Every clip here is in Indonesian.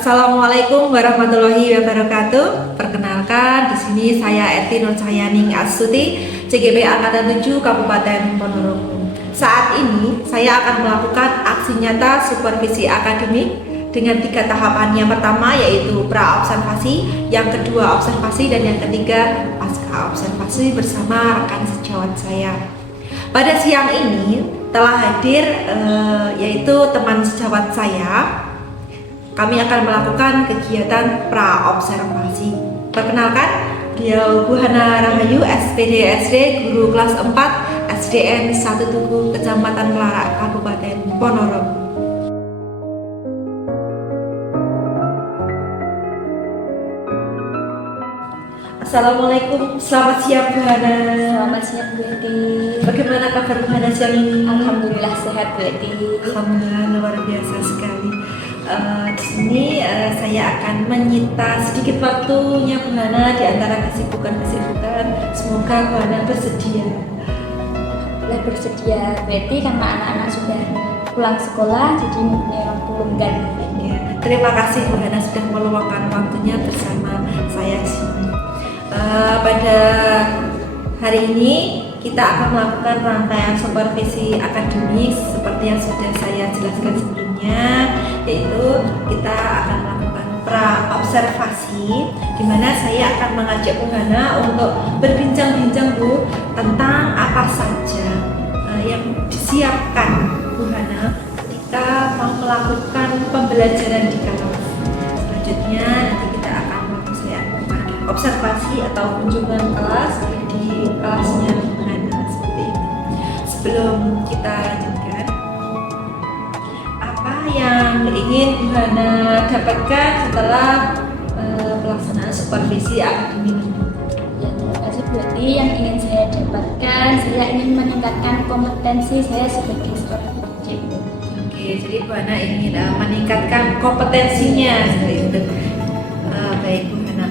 Assalamualaikum warahmatullahi wabarakatuh. Perkenalkan, di sini saya Eti Nur Cahyaning Astuti, CGP Angkatan 7 Kabupaten Ponorogo. Saat ini saya akan melakukan aksi nyata supervisi akademik dengan 3 tahapan. Yang pertama yaitu pra-observasi, yang kedua observasi, dan yang ketiga pasca observasi bersama rekan sejawat saya. Pada siang ini telah hadir yaitu teman sejawat saya. Kami akan melakukan kegiatan pra-observasi. Perkenalkan, beliau Bu Hana Rahayu, SPD SD, guru kelas 4 SDN 1 Tugu, Kecamatan Melarak, Kabupaten Ponorogo. Assalamualaikum, selamat siang Bu Hana. Selamat siang Bu Eti. Bagaimana kabar Bu Hana siang ini? Alhamdulillah sehat Bu Eti. Alhamdulillah, luar biasa sekali. Di sini saya akan menyita sedikit waktunya Bu Hana di antara kesibukan-kesibukan. Semoga Bu Hana bersedia. Bersedia Bu Eti karena anak-anak sudah pulang sekolah, jadi mempunyai waktu lenggang. Ya, terima kasih Bu Hana sudah meluangkan waktunya bersama saya di sini. Pada hari ini kita akan melakukan rangkaian supervisi akademik seperti yang sudah saya jelaskan sebelumnya, yaitu kita akan melakukan pra-observasi, di mana saya akan mengajak Bu Hana untuk berbincang-bincang Bu tentang apa saja yang disiapkan Bu Hana ketika mau melakukan pembelajaran di kelas. Selanjutnya nanti kita akan melakukan observasi atau kunjungan kelas di kelasnya Bu Hana, seperti itu. Sebelum kita lanjutkan, apa yang ingin Bu Hana dapatkan setelah pelaksanaan supervisi akademik? Ya, terima kasih Bu Eti. Yang ingin saya dapatkan, saya ingin meningkatkan kompetensi saya sebagai seorang pendidik. Oke, jadi Bu Hana ingin meningkatkan kompetensinya seperti itu. Baik Bu Hana.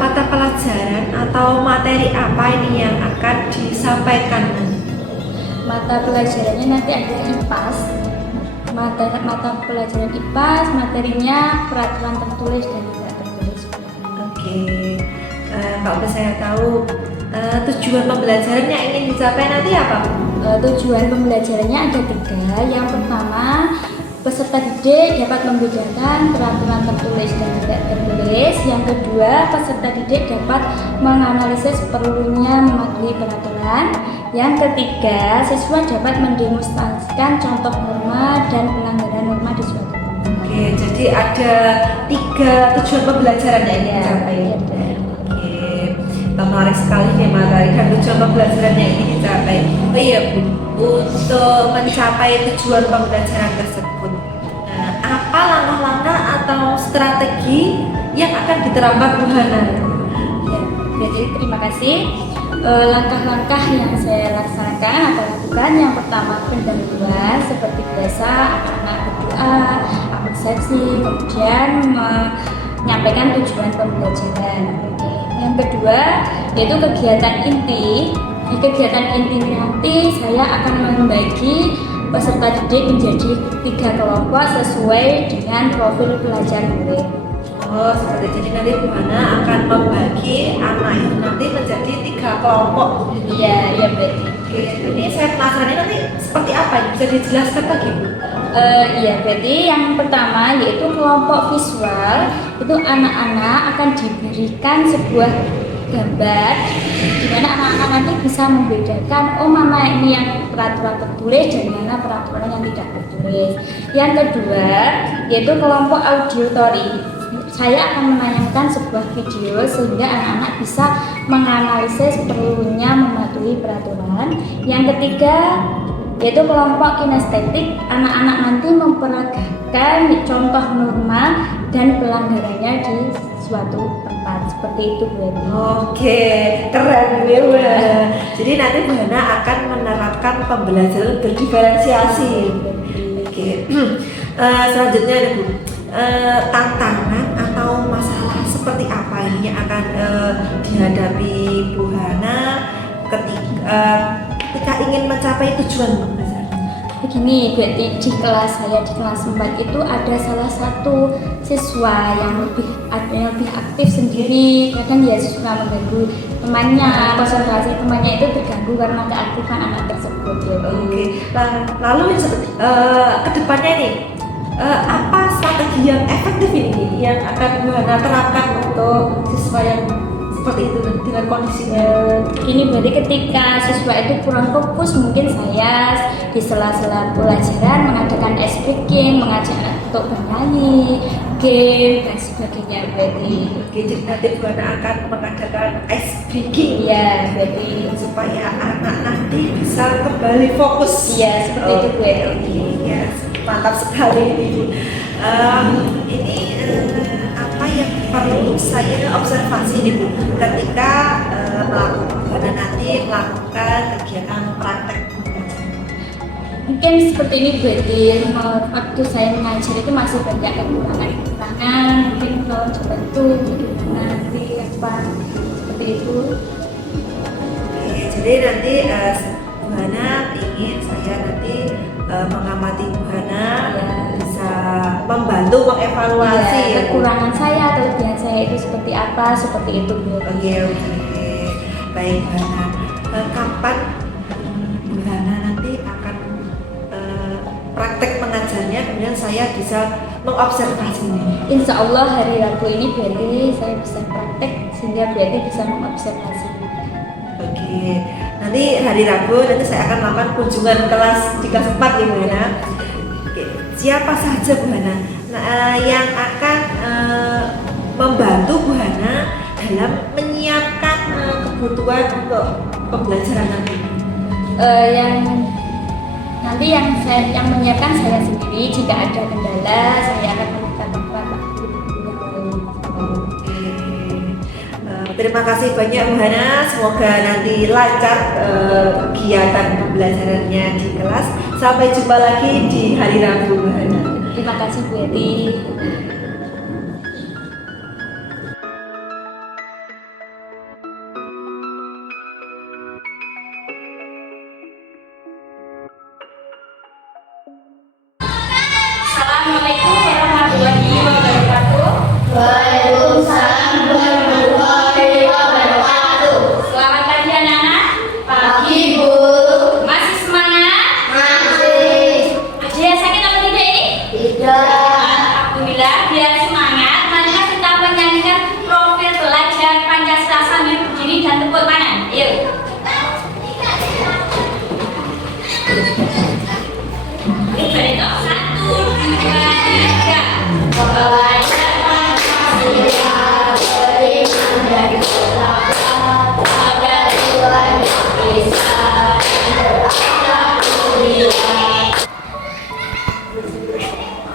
Mata pelajaran atau materi apa ini yang akan disampaikan? Mata pelajarannya nanti ada IPAS. Mata pelajaran IPAS, materinya peraturan tertulis dan tidak tertulis. Oke, kalau saya tahu tujuan pembelajaran yang ingin dicapai nanti apa? Tujuan pembelajarannya ada 3. Yang pertama, peserta didik dapat membedakan peraturan tertulis dan tidak tertulis. Yang kedua, peserta didik dapat menganalisis perlunya mematuhi peraturan. Yang ketiga, siswa dapat mendemonstrasikan contoh norma dan pelanggaran norma di suatu tempat. Oke, jadi ada 3 tujuan pembelajaran yang ingin dicapai. Oke, menarik sekali nih materi dan tujuan pembelajaran yang ingin dicapai. Oh iya Bu, untuk mencapai tujuan pembelajaran tersebut, apa langkah-langkah atau strategi yang akan diterapkan Bu Hana? Ya, jadi terima kasih. Langkah-langkah yang saya laksanakan atau lakukan, yang pertama pendahuluan seperti biasa, anak-anak berdoa, absensi, kemudian menyampaikan tujuan pembelajaran. Yang kedua yaitu kegiatan inti. Di kegiatan inti nanti saya akan membagi peserta didik menjadi 3 kelompok sesuai dengan profil pelajar murid. Oh, seperti jadi nanti Bu Hana akan membagi anak itu nanti menjadi 3 kelompok. Iya, betul. Oke, ini saya penasaran nanti seperti apa? Bisa dijelaskan lagi Bu? Iya, berarti yang pertama yaitu kelompok visual. Itu anak-anak akan diberikan sebuah gambar di mana anak-anak nanti bisa membedakan mana ini yang peraturan tertulis dan mana peraturan yang tidak tertulis. Yang kedua yaitu kelompok auditory. Saya akan menayangkan sebuah video sehingga anak-anak bisa menganalisis perlunya mematuhi peraturan. Yang ketiga yaitu kelompok kinestetik. Anak-anak nanti memperagakan contoh norma dan pelanggarannya di suatu tempat, seperti itu Bu Hana. Oke, keren Bu Hana. Jadi nanti Bu Hana akan menerapkan pembelajaran berdiferensiasi. Oke, selanjutnya ada Bu, tantangan atau masalah seperti apa ini yang akan dihadapi Bu Hana ketika ingin mencapai tujuan pembelajaran? Begini, berarti di kelas saya di kelas 4 itu ada salah satu siswa yang lebih aktif sendiri. Kadang dia suka mengganggu temannya, konsentrasi temannya itu terganggu karena keaktifan anak tersebut. Oke. Lalu kedepannya nih, apa strategi yang efektif ini yang akan Bu Hana terapkan untuk siswa yang seperti itu dengan kondisinya? Ini berarti ketika siswa itu kurang fokus, mungkin saya di sela-sela pelajaran mengadakan ice breaking, mengajak anak untuk bernyanyi, game dan sebagainya. Berarti Jadi nanti Bu Hana akan mengadakan ice breaking ya, berarti supaya anak nanti bisa kembali fokus. ya seperti itu Bu. Ya, mantap sekali ini Bu. Ini apa yang perlu saya observasi nih Bu ketika nanti melakukan kegiatan praktek? Mungkin seperti ini berarti waktu saya mengajar itu masih banyak kekurangan, mungkin kalau dibantu bagaimana nanti apa seperti itu. Oke, jadi nanti Bu Hana ingin saya nanti mengamati Bu Hana bisa membantu mengevaluasi Ya, kekurangan saya atau kelebihan saya itu seperti apa, seperti itu Bu. Oke. Baik Bu Hana. Kapan Bu Hana nanti akan praktek mengajarnya, kemudian saya bisa mengobservasinya? Insya Allah hari Rabu ini berarti saya bisa praktek sehingga berarti bisa mengobservasi. Oke, nanti hari Rabu nanti saya akan melakukan kunjungan kelas di kelas 4 ya Bu Hana. Oke, siapa saja Bu Hana yang akan membantu Bu Hana dalam menyiapkan kebutuhan untuk pembelajaran nanti? Yang menyiapkan saya sendiri. Jika ada kendala saya akan meminta bantuan yang lain. Oke. Terima kasih banyak Bu Hana. Semoga nanti lancar kegiatan pembelajarannya di kelas. Sampai jumpa lagi di hari Rabu Bu Hana. Terima kasih Bu Eti. Assalamualaikum warahmatullahi wabarakatuh. Waalaikumsalam warahmatullahi wabarakatuh. Selamat pagi anak-anak. Pagi Bu. Masih semangat? Masih. Ada yang sakit atau tidak ini? Tidak. Alhamdulillah, biar semangat. Marilah kita menyanyikan profil belajar Pancasila sambil berdiri dan tepuk tangan. Ayo. Itu 1, 2, 3. Belajar Pancasila beriman dan bertakwa pada Tuhan Yang Esa dan berakhlak mulia.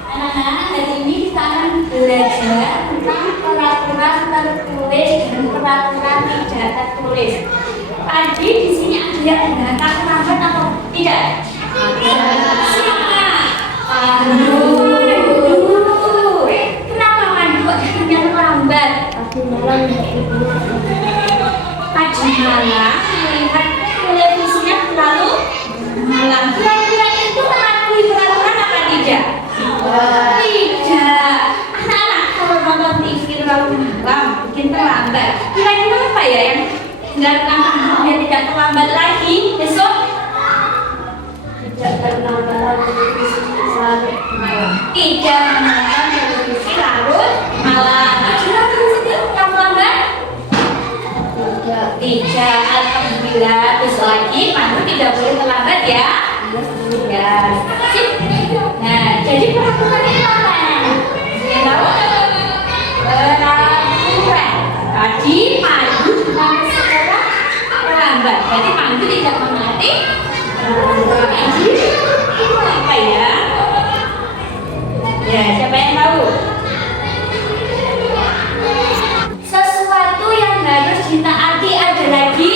Anak-anak, hari ini kita akan belajar tentang peraturan tertulis dan peraturan tidak tertulis. Tadi di sini ada yang datang terlambat atau tidak? Siapa? Pandu. Kenapa Pandu kok datangnya terlambat? Tadi malam Tadi malam melihat televisinya terlalu malam. Kira-kira itu mematuhi peraturan apa tidak? Tidak. Anak-anak kalau nonton TV terlalu malam bikin terlambat. Kira-kira apa ya yang dilakukan biar tidak terlambat lagi besok? tidak pernah televisi sampai malam. Tidak menonton televisi larut malam. Kira televisi itu yang terlambat? Tidak. Tidak. Alhamdulillah. Besok lagi Pandu tidak boleh terlambat ya. Ya. Sip. Nah, jadi peraturan itu apa? Ya tahu? Peraturan. Tadi Pandu sampai sekolah terlambat. Jadi Pandu tidak menaati peraturan. Itu apa ya? Ya, siapa yang tahu? Sesuatu yang harus ditaati ada lagi.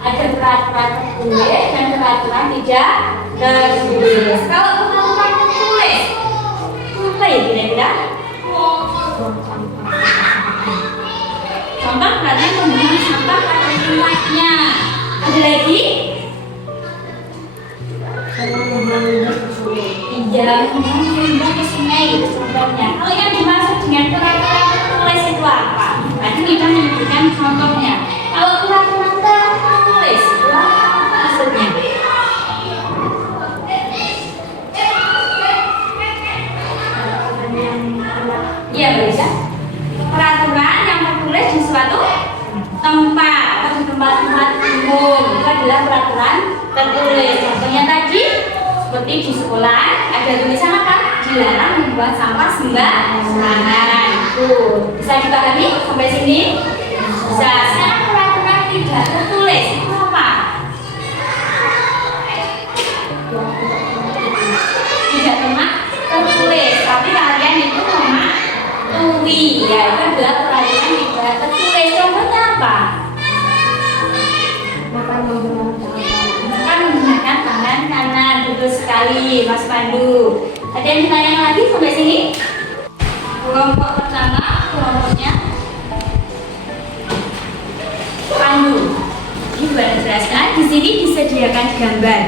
Ada peraturan tertulis dan peraturan tidak tertulis. Kalau peraturan tertulis, apa ya kira-kira? Contoh kalian membuang sampah pada tempatnya. Ada lagi? menghembus ke sungai. Iya, menghembus ke sungai itu contohnya. Kalau yang dimaksud dengan peraturan tertulis itu apa? Tadi kita menyebutkan contohnya. Kalau peraturan tertulis itu apa maksudnya? Iya, bisa. Peraturan yang tertulis di suatu tempat atau di tempat-tempat umum itu adalah peraturan tertulis. Contohnya tadi seperti di sekolah ada tulisan apa? Dilarang membuang sampah sembarangan. Tuh, bisa dipahami sampai sini? Bisa. Sekarang peraturan tidak tertulis itu apa? Tidak pernah tertulis, tapi kalian itu mematuhi. Ya, itu adalah peraturan tidak tertulis. Contohnya apa? Makan menggunakan Kan menggunakan tangan kanan, betul sekali Mas Pandu. Ada yang ditanya lagi sampai sini? Kelompok pertama, kelompoknya Pandu. Ini buat jelaskan, di sini disediakan gambar.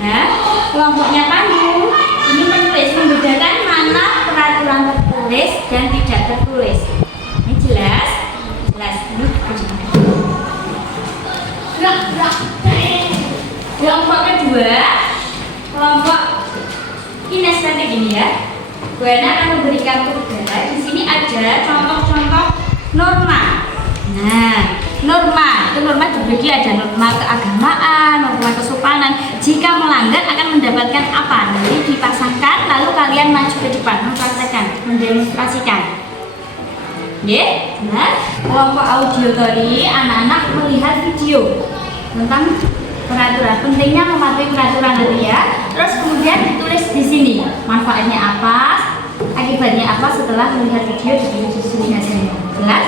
Nah, kelompoknya Pandu ini menulis membedakan mana peraturan tertulis dan tidak tertulis. Ini jelas? Jelas. Kelompok kedua, kelompok kinestetik ini ya. Bu Ana akan memberikan tugas. Di sini ada contoh-contoh norma. Nah, norma itu norma dibagi ada norma keagamaan, norma kesopanan. Jika melanggar akan mendapatkan apa? Nanti dipasangkan, lalu kalian maju ke depan mempraktekkan, mendemonstrasikan. Nah, kelompok audio tadi anak-anak melihat video tentang peraturan, pentingnya mematuhi peraturan nanti ya. Terus kemudian ditulis di sini manfaatnya apa, akibatnya apa setelah melihat video, ditulis di sini hasilnya. Jelas?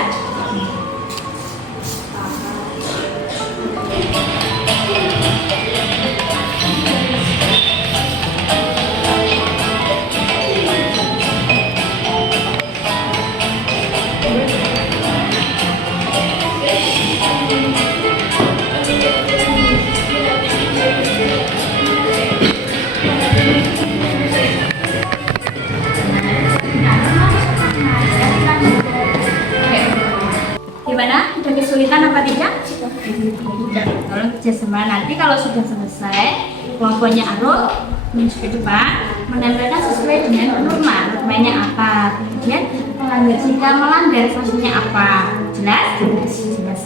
Gimana? Sudah kesulitan apa tidak? Tidak. Tolong kerjasama. Nanti kalau sudah selesai, kelompoknya Arul menuju ke depan, menempelkan sesuai dengan norma. Normanya apa? Kemudian melanggar, jika melanggar sanksinya apa? Jelas? Jelas.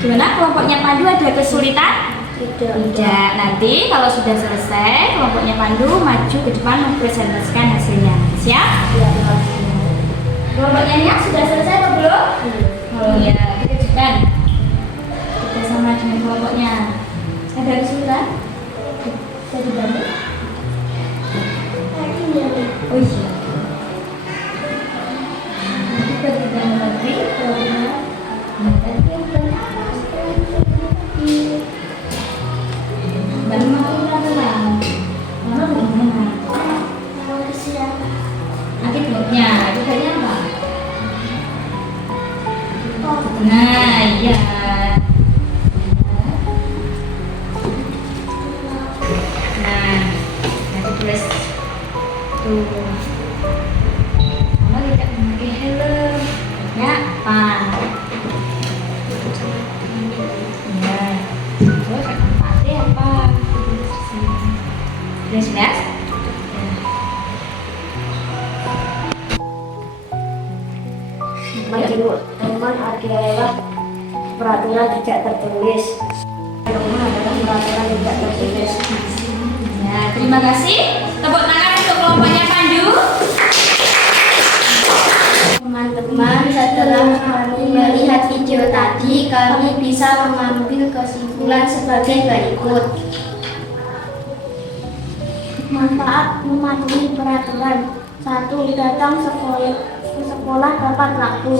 Gimana? Kelompoknya Pandu ada kesulitan? Tidak. Nanti kalau sudah selesai, kelompoknya Pandu maju ke depan mempresentasikan hasilnya. Siap? Kelompoknya Nia sudah selesai atau belum? Oh ya, kita juga sama dengan kelompoknya. Ada kesulitan? Bisa dibantu? Oh iya. Nanti kita nanti kelompoknya. Akibatnya apa? Nah, iya. Nah, nanti tulis tuh. Kamu tidak memakai helm, ya apa? Ya, terus manfaatnya apa? Jelas? menurut teman adalah peraturan tidak tertulis. Teman adalah peraturan tidak tertulis. Ya, terima kasih. Tepuk tangan untuk kelompoknya Pandu. Teman-teman, setelah kami melihat video tadi, kami bisa mengambil kesimpulan sebagai berikut. Manfaat mematuhi peraturan. 1. Datang ke sekolah tepat waktu.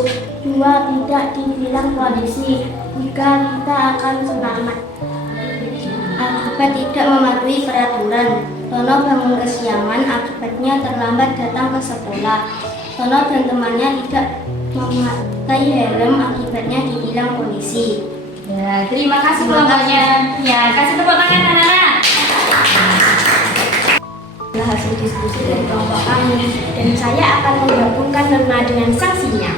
2. Tidak ditilang polisi. 3. Kita akan selamat. Akibat tidak mematuhi peraturan. Tono bangun kesiangan, akibatnya terlambat datang ke sekolah. Tono dan temannya tidak memakai helm, akibatnya ditilang polisi. Ya, terima kasih kelompoknya. Ya, kasih tepuk tangan anak-anak. Adalah hasil diskusi dari kelompok kami dan saya akan menggabungkan norma dengan sanksinya.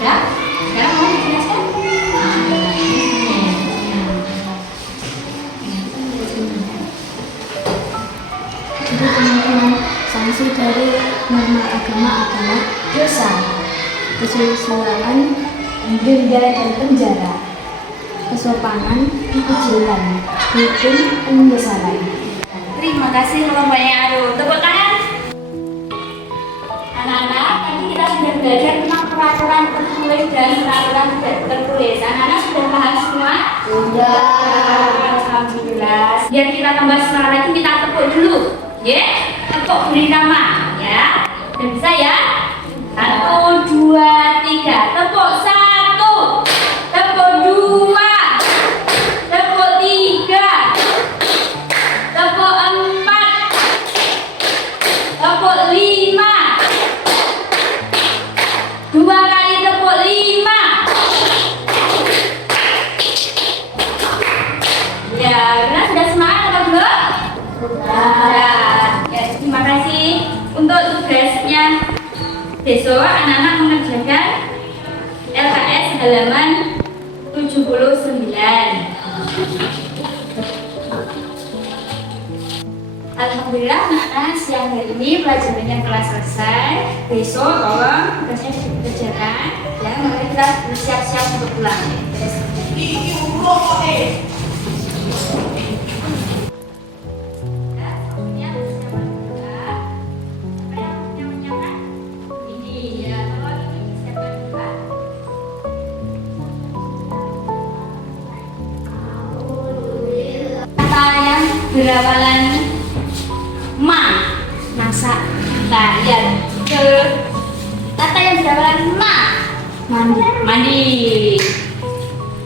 Sudah? Sekarang mau dijelaskan? Jadi teman-teman, sanksi dari norma agama adalah dosa, kesusilaan, denda dan penjara, kesopanan, kekujilan, hukum, penyesalan. Terima kasih kelompoknya Aru. Tepuk tangan. Anak-anak, tadi kita sudah belajar tentang peraturan tertulis dan peraturan tidak tertulis. Anak-anak sudah paham semua? Sudah. Alhamdulillah. Biar kita tambah semangat lagi, kita tepuk dulu. Ya, tepuk beri nama. Ya, dan bisa ya? 1, 2, 3. Tepuk 1. Tepuk 2. Tepuk 3. Tepuk 4. Tepuk 5. 2 kali tepuk 5. Ya, benar sudah semangat atau belum? Sudah. Ya, terima kasih. Untuk tugasnya besok anak-anak mengerjakan LKS halaman 79. Alhamdulillah anak-anak siang hari ini pelajarannya telah selesai. Besok tolong tugasnya dikerjakan. Ya, mari kita bersiap-siap untuk pulang. Kata yang berawalan ma, Masak, kalian ke kata yang berawalan ma, mandi, mandi.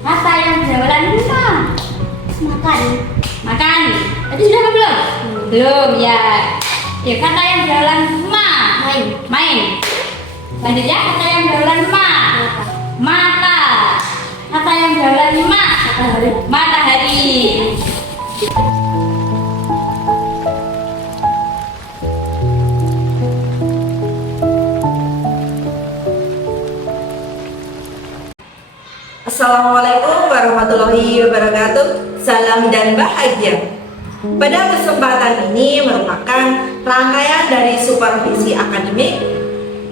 Kata yang berawalan ma, makan, makan. Tadi sudah apa belum? Belum ya. Ya, kata yang berawalan ma, main, main. Lanjut ya, kata yang berawalan ma, mata. Kata yang berawalan ma, matahari, matahari. Assalamualaikum warahmatullahi wabarakatuh. Salam dan bahagia. Pada kesempatan ini merupakan rangkaian dari supervisi akademik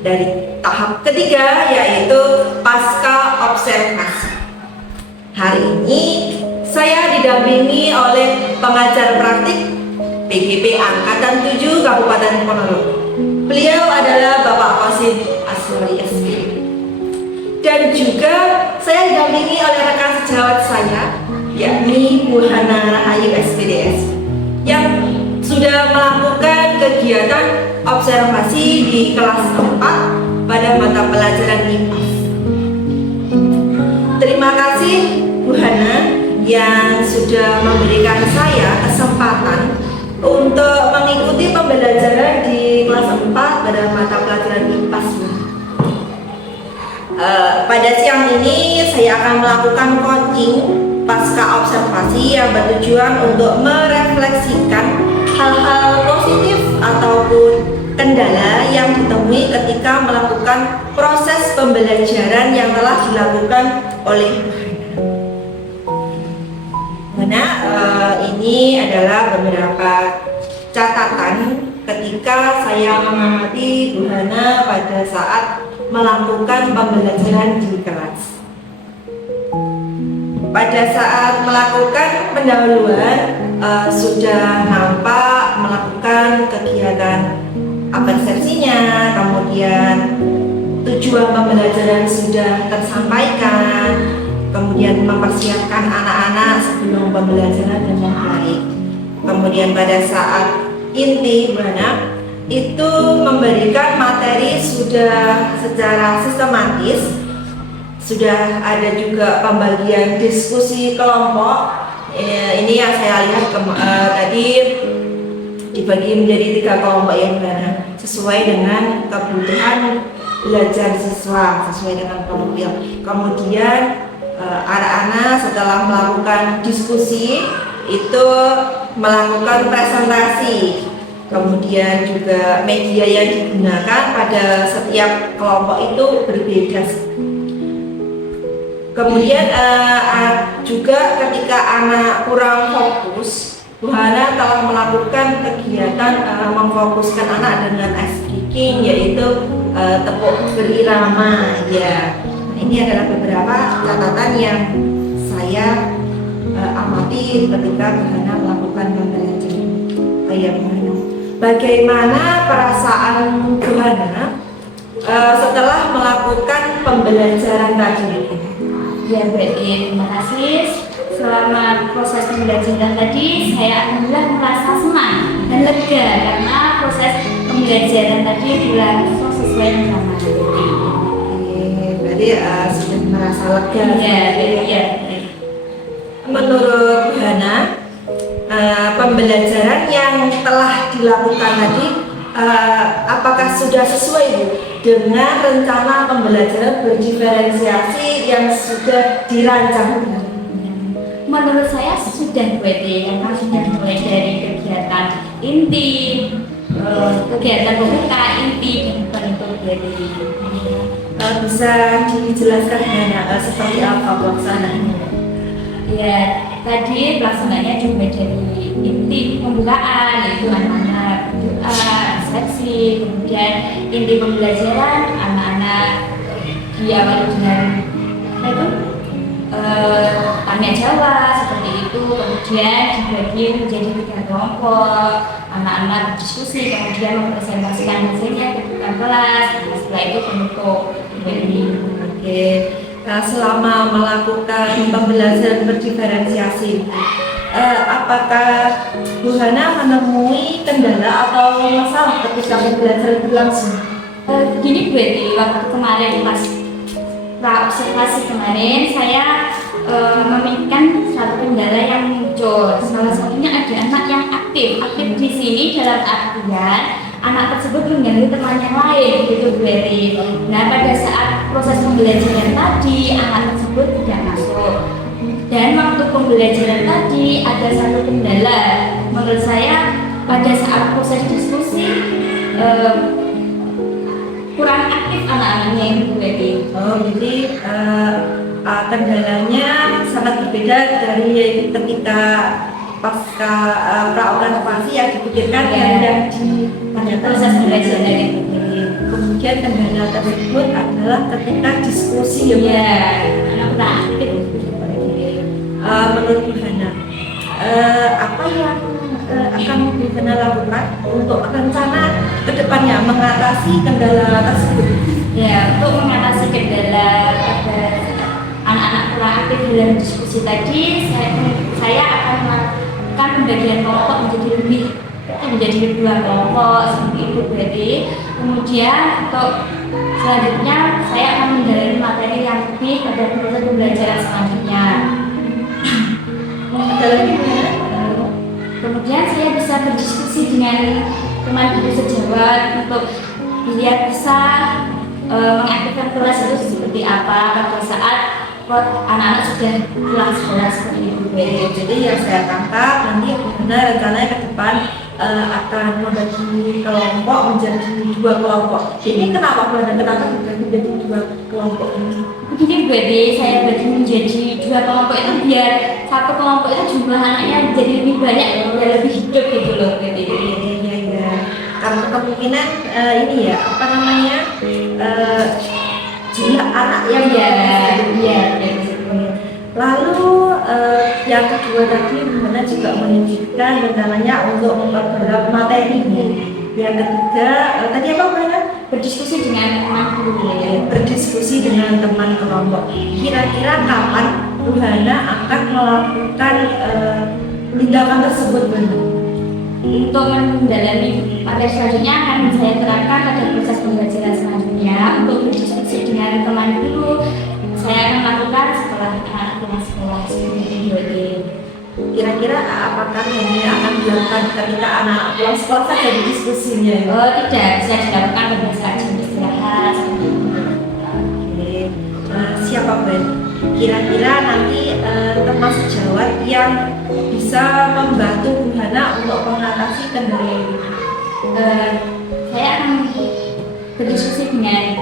dari tahap ketiga, yaitu pasca observasi. Hari ini saya didampingi oleh pengajar praktik PGP Angkatan 7 Kabupaten Ponorogo. Beliau adalah Bapak Qasim Aswari SP. Dan juga saya didampingi oleh rekan sejawat saya, yakni Bu Hana Rahayu SPDS, yang sudah melakukan kegiatan observasi di kelas 4 pada mata pelajaran IPA. Terima kasih Bu Hana yang sudah memberikan saya kesempatan untuk mengikuti pembelajaran di kelas 4 pada mata pelajaran IPA. Pada siang ini saya akan melakukan coaching pasca observasi yang bertujuan untuk merefleksikan hal-hal positif ataupun kendala yang ditemui ketika melakukan proses pembelajaran yang telah dilakukan oleh Mana. Ini adalah beberapa catatan ketika saya mengamati Bu Hana pada saat melakukan pembelajaran di kelas. Pada saat melakukan pendahuluan sudah nampak melakukan kegiatan persepsinya, kemudian kemudian tujuan pembelajaran sudah tersampaikan, kemudian mempersiapkan anak-anak sebelum pembelajaran dengan baik. Kemudian pada saat inti Bu Hana itu memberikan materi sudah secara sistematis, sudah ada juga pembagian diskusi kelompok. Ini yang saya lihat tadi dibagi menjadi 3 kelompok ya Bu Hana, sesuai dengan kebutuhan belajar siswa, sesuai dengan profil. Kemudian anak-anak setelah melakukan diskusi itu melakukan presentasi, kemudian juga media yang digunakan pada setiap kelompok itu berbeda. Kemudian juga ketika anak kurang fokus, Bu Hana telah melakukan kegiatan memfokuskan anak dengan ice breaking, yaitu tepuk berirama ya. Ini adalah beberapa catatan yang saya amati ketika Bu Hana melakukan pembelajaran. Bu Hana, bagaimana perasaan Bu Hana setelah melakukan pembelajaran tadi? Ya, terima kasih. Selama proses pembelajaran tadi, saya alhamdulillah merasa senang dan lega karena proses pembelajaran tadi berlangsung sesuai rencana. Berarti sudah merasa lega. Iya. Menurut Bu Hana, pembelajaran yang telah dilakukan tadi apakah sudah sesuai Bu dengan rencana pembelajaran berdiferensiasi yang sudah dirancang? Menurut saya sudah karena sudah dimulai dari kegiatan inti, kegiatan pembuka inti dan itu bisa dijelaskan dengan seperti apa pelaksanaannya? Ya, tadi pelaksananya dimulai dari inti pembukaan, yaitu anak-anak resepsi, kemudian inti pembelajaran anak-anak diawali dengan tanya jawab seperti itu, kemudian dibagi menjadi 3 kelompok, anak-anak berdiskusi, kemudian mempresentasikan hasilnya ke depan kelas. Setelah itu penutup dari selama melakukan pembelajaran berdiferensiasi, apakah Bu Hana menemui kendala atau masalah ketika pembelajaran berlangsung? Gini Bu Eti, waktu kemarin pas observasi kemarin saya memikirkan satu kendala yang muncul. Salah satunya ada anak yang aktif di sini dalam artian anak tersebut mengganggu teman yang lain gitu Bu Eti. Nah, pada saat proses pembelajaran tadi anak tersebut tidak masuk. Dan waktu pembelajaran tadi ada satu kendala. Menurut saya pada saat proses diskusi kurang aktif anak-anaknya yang Bu Eti. Jadi kendalanya sangat berbeda dari ketika pasca pra-observasi yang dipikirkan yang pada proses pembelajaran itu. Kemudian kendala tersebut adalah ketika diskusi anak kurang aktif. Menurut Bu Hana, apa yang akan Bu Hana lakukan untuk rencana kedepannya mengatasi kendala tersebut? Ya, untuk mengatasi kendala pada anak-anak kurang aktif dalam diskusi tadi, saya akan melakukan pembagian kelompok menjadi 2 kelompok seperti itu berarti. Kemudian untuk selanjutnya saya akan mendalami materi yang lebih pada proses pembelajaran selanjutnya. Kemudian saya bisa berdiskusi dengan teman guru sejawat untuk biar bisa mengaktifkan kelas itu seperti apa pada saat anak-anak sudah pulang sekolah seperti itu. Jadi yang saya tangkap nanti benar rencananya ke depan akan membagi kelompok menjadi 2 kelompok. Ini kenapa dibagi menjadi 2 kelompok ini? Begini Bu Edi, saya bagi menjadi 2 kelompok itu biar satu kelompok itu jumlah anaknya jadi lebih banyak, biar lebih hidup gitu loh Bu Edi. Iya. Karena kemungkinan ini ya apa namanya jumlah anak yang Lalu yang kedua tadi mana juga menyebutkan rencananya untuk memperberat materi. Yang ketiga, tadi apa Bu Hana? Berdiskusi dengan teman guru. Berdiskusi dengan teman kelompok. Kira-kira kapan Bu Hana akan melakukan tindakan tersebut Bu Hana? Untuk mendalami materi selanjutnya akan saya terapkan pada proses pembelajaran selanjutnya. Untuk berdiskusi dengan teman guru, saya akan lakukan setelah anak pulang sekolah seperti itu. Kira-kira apakah ini akan dilakukan ketika anak pulang sekolah saja di diskusinya? Oh tidak, bisa dilakukan pada saat jam istirahat. Oke. Siapa Ben? Kira-kira nanti teman sejawat yang bisa membantu Bu Hana untuk mengatasi kendala ini. Saya akan berdiskusi dengan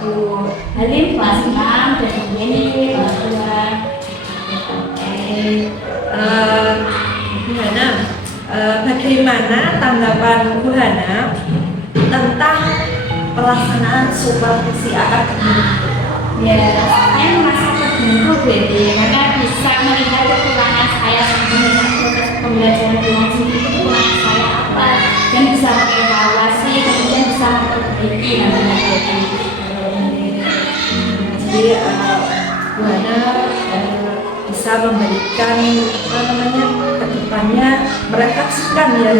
Bu Halim kelas 6 dan Bu Yeni kelas 2. Bu Hana, bagaimana tanggapan Bu Hana tentang pelaksanaan supervisi akademik? Ya, saya merasa terbantu karena bisa melihat kekurangan saya sebenarnya proses pembelajaran di ngaji itu kekurangan saya apa dan bisa mengevaluasi kemudian bisa memperbaiki nantinya. Jadi Bu Hana bisa memberikan kedepannya merefleksikan ya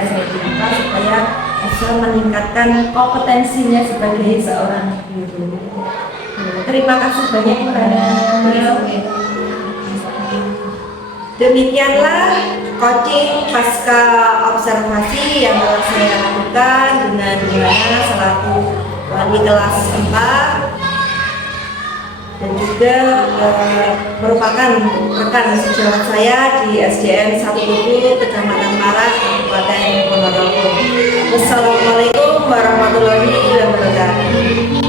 supaya bisa meningkatkan kompetensinya sebagai seorang guru. Terima kasih banyak Bu Hana. Demikianlah coaching pasca observasi yang telah saya lakukan dengan Bu Hana selaku wali kelas 4 dan juga merupakan rekan sejawat saya di SDN 1 Tugu, Kecamatan Parah, Kabupaten Ponorogo. Wassalamualaikum warahmatullahi wabarakatuh.